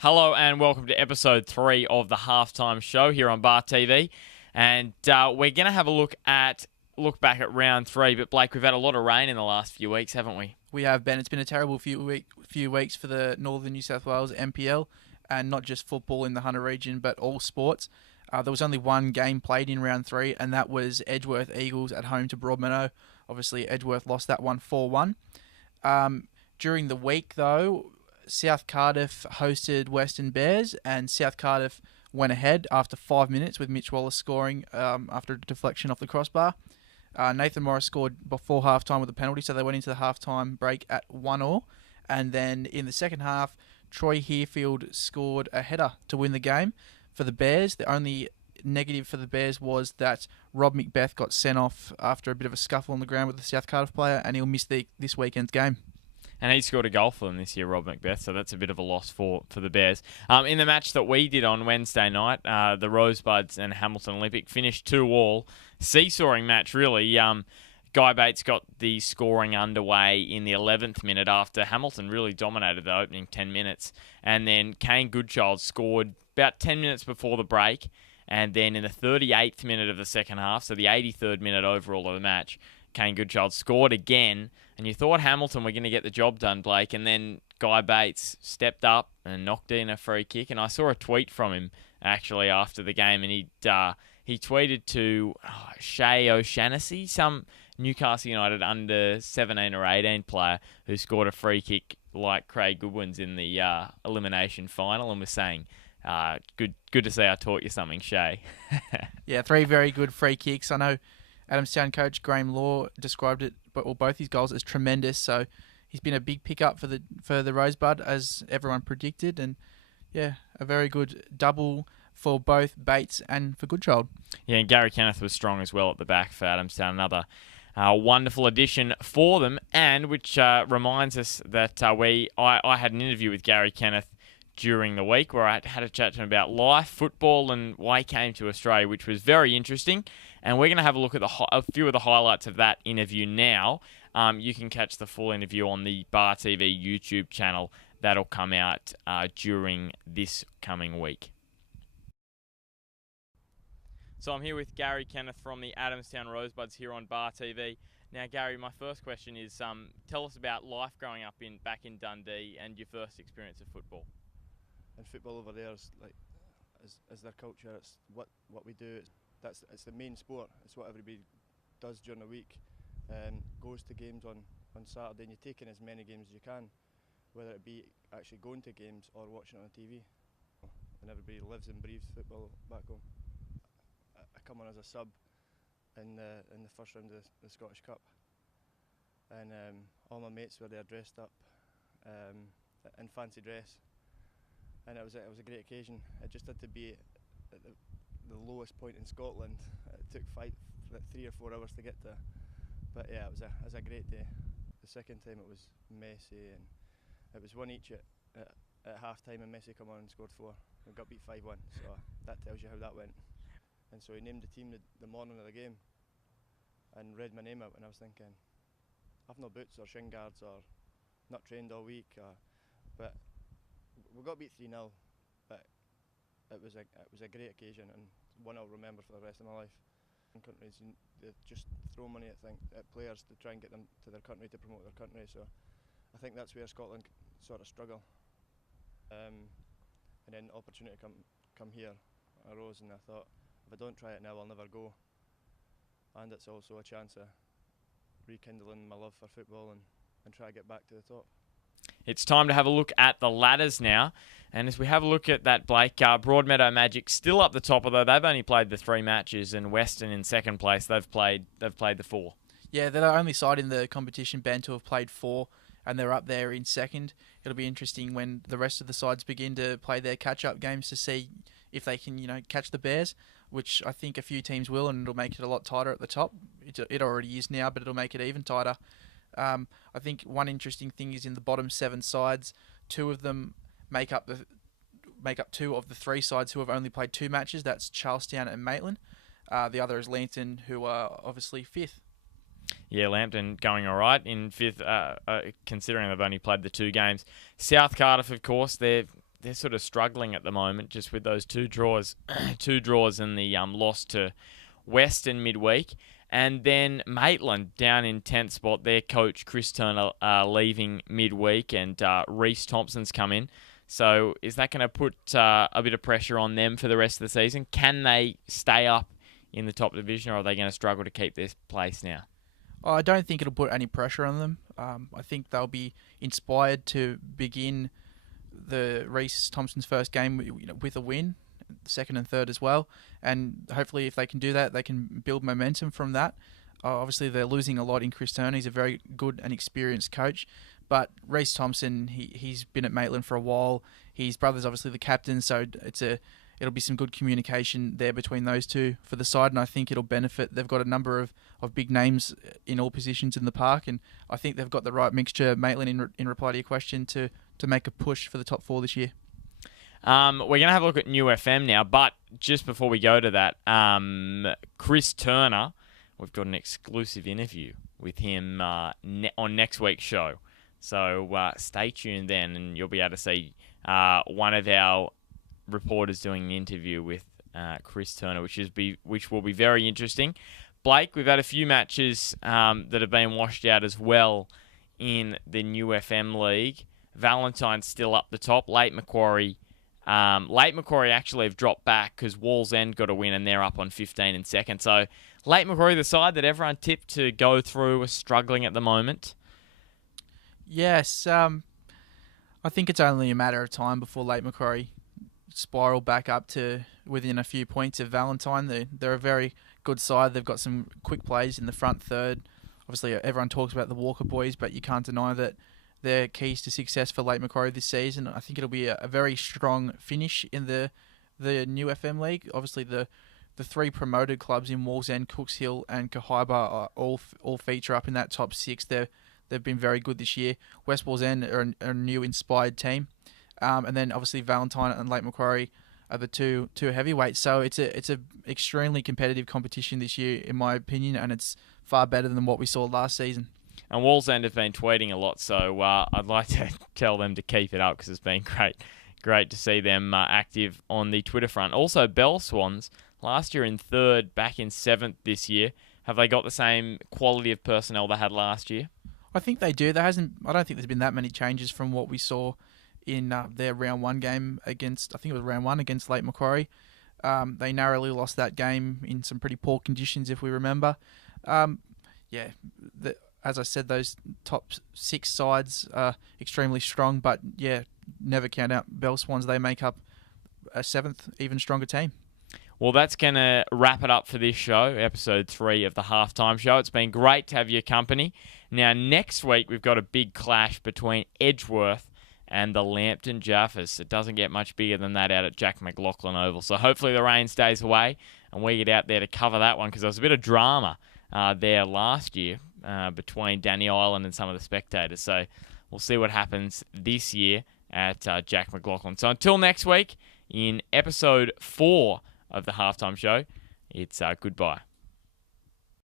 Hello and welcome to episode 3 of the Halftime Show here on Bar TV. And we're going to have a look back at round 3. But Blake, we've had a lot of rain in the last few weeks, haven't we? We have, Ben. It's been a terrible few weeks for the Northern New South Wales NPL, and not just football in the Hunter region, but all sports. There was only one game played in round 3, and that was Edgeworth Eagles at home to Broadmeadow. Obviously, Edgeworth lost that one 4-1. During the week, though, South Cardiff hosted Western Bears, and South Cardiff went ahead after 5 minutes with Mitch Wallace scoring after a deflection off the crossbar. Nathan Morris scored before halftime with a penalty, so they went into the halftime break at 1-1. And then in the second half, Troy Herefield scored a header to win the game for the Bears. The only negative for the Bears was that Rob Macbeth got sent off after a bit of a scuffle on the ground with the South Cardiff player, and he'll miss this weekend's game. And he scored a goal for them this year, Rob Macbeth, so that's a bit of a loss for the Bears. In the match that we did on Wednesday night, the Rosebuds and Hamilton Olympic finished 2-2. Seesawing match, really. Guy Bates got the scoring underway in the 11th minute after Hamilton really dominated the opening 10 minutes. And then Kane Goodchild scored about 10 minutes before the break. And then in the 38th minute of the second half, so the 83rd minute overall of the match, Kane Goodchild scored again, and you thought Hamilton were going to get the job done, Blake, and then Guy Bates stepped up and knocked in a free kick, and I saw a tweet from him, actually, after the game, and he tweeted to Shay O'Shaughnessy, some Newcastle United under 17 or 18 player who scored a free kick like Craig Goodwin's in the elimination final, and was saying, good to see I taught you something, Shay. Yeah, 3 very good free kicks. I know Adamstown coach Graham Law described it, both his goals, as tremendous. So he's been a big pickup for the Rosebud, as everyone predicted, and yeah, a very good double for both Bates and for Goodchild. Yeah, and Gary Kenneth was strong as well at the back for Adamstown. Another wonderful addition for them, and which reminds us that I had an interview with Gary Kenneth during the week where I had a chat to him about life, football, and why he came to Australia, which was very interesting. And we're going to have a look at a few of the highlights of that interview now. You can catch the full interview on the Bar TV YouTube channel. That'll come out during this coming week. So I'm here with Gary Kenneth from the Adamstown Rosebuds here on Bar TV. Now, Gary, my first question is, tell us about life growing up back in Dundee and your first experience of football. And football over there is like is their culture. It's what we do. It's the main sport. It's what everybody does during the week. Goes to games on Saturday, and you take in as many games as you can, whether it be actually going to games or watching it on TV. And everybody lives and breathes football back home. I come on as a sub in the first round of the Scottish Cup, and all my mates were there dressed up in fancy dress. And it was a great occasion. It just had to be at the lowest point in Scotland. It took 3 or 4 hours to get to, but yeah, it was a great day. The second time it was Messi, and it was 1 each at half time, and Messi come on and scored 4. We got beat 5-1, so that tells you how that went. And so he named the team the morning of the game, and read my name out, and I was thinking, I've no boots or shin guards, or not trained all week, but we got beat 3-0, but it was a great occasion, and one I'll remember for the rest of my life. In countries, they just throw money at players to try and get them to their country, to promote their country. So I think that's where Scotland sort of struggle. And then the opportunity come here arose, and I thought, if I don't try it now, I'll never go. And it's also a chance of rekindling my love for football and try to get back to the top. It's time to have a look at the ladders now. And as we have a look at that, Blake, Broadmeadow Magic still up the top, although they've only played the 3 matches, and Western in second place. They've played the 4. Yeah, they're the only side in the competition, Ben, to have played 4, and they're up there in second. It'll be interesting when the rest of the sides begin to play their catch-up games to see if they can, catch the Bears, which I think a few teams will, and it'll make it a lot tighter at the top. It already is now, but it'll make it even tighter. I think one interesting thing is in the bottom 7 sides, 2 of them make up 2 of the 3 sides who have only played 2 matches. That's Charlestown and Maitland. The other is Lambton, who are obviously 5th. Yeah, Lambton going all right in 5th, considering they've only played the 2 games. South Cardiff, of course, they're they're sort of struggling at the moment, just with those two draws, two draws and the loss to Western midweek. And then Maitland down in 10th spot. Their coach, Chris Turner, leaving midweek, and Reece Thompson's come in. So is that going to put a bit of pressure on them for the rest of the season? Can they stay up in the top division, or are they going to struggle to keep their place now? I don't think it'll put any pressure on them. I think they'll be inspired to begin the Reece Thompson's first game with a win, second and third as well. And hopefully if they can do that, they can build momentum from that. Obviously, they're losing a lot in Chris Turner. He's a very good and experienced coach. But Reece Thompson, he's been at Maitland for a while. His brother's obviously the captain, so it'll be some good communication there between those two for the side, and I think it'll benefit. They've got a number of big names in all positions in the park, and I think they've got the right mixture, Maitland, in reply to your question, to make a push for the top four this year. We're going to have a look at New FM now, but just before we go to that, Chris Turner, we've got an exclusive interview with him on next week's show. So stay tuned then, and you'll be able to see one of our reporters doing an interview with Chris Turner, which will be very interesting. Blake, we've had a few matches that have been washed out as well in the New FM League. Valentine's still up the top. Late Macquarie actually have dropped back because Wallsend got a win and they're up on 15 in second. So Late Macquarie, the side that everyone tipped to go through, are struggling at the moment. Yes, I think it's only a matter of time before Late Macquarie spiral back up to within a few points of Valentine. They're a very good side. They've got some quick plays in the front third. Obviously, everyone talks about the Walker boys, but you can't deny that they're keys to success for Late Macquarie this season. I think it'll be a very strong finish in the New FM League. Obviously, the three promoted clubs in Wallsend, Cooks Hill and Cahaba are all feature up in that top six. They've been very good this year. West Wallsend are a new inspired team. And then obviously Valentine and Lake Macquarie are the two heavyweights. So it's a extremely competitive competition this year, in my opinion, and it's far better than what we saw last season. And Wallsend have been tweeting a lot, so I'd like to tell them to keep it up because it's been great to see them active on the Twitter front. Also, Bell Swans, last year in third, back in seventh this year. Have they got the same quality of personnel they had last year? I think they do. I don't think there's been that many changes from what we saw in their round one game against, I think it was round one against Lake Macquarie. They narrowly lost that game in some pretty poor conditions, if we remember. As I said, those top six sides are extremely strong, but never count out Bell Swans. They make up a seventh, even stronger team. Well, that's going to wrap it up for this show, episode 3 of the Halftime Show. It's been great to have your company. Now, next week, we've got a big clash between Edgeworth and the Lambton Jaffers. It doesn't get much bigger than that out at Jack McLaughlin Oval. So hopefully the rain stays away and we get out there to cover that one, because there was a bit of drama there last year between Danny Island and some of the spectators. So we'll see what happens this year at Jack McLaughlin. So until next week, in episode 4 of the Halftime Show, it's goodbye.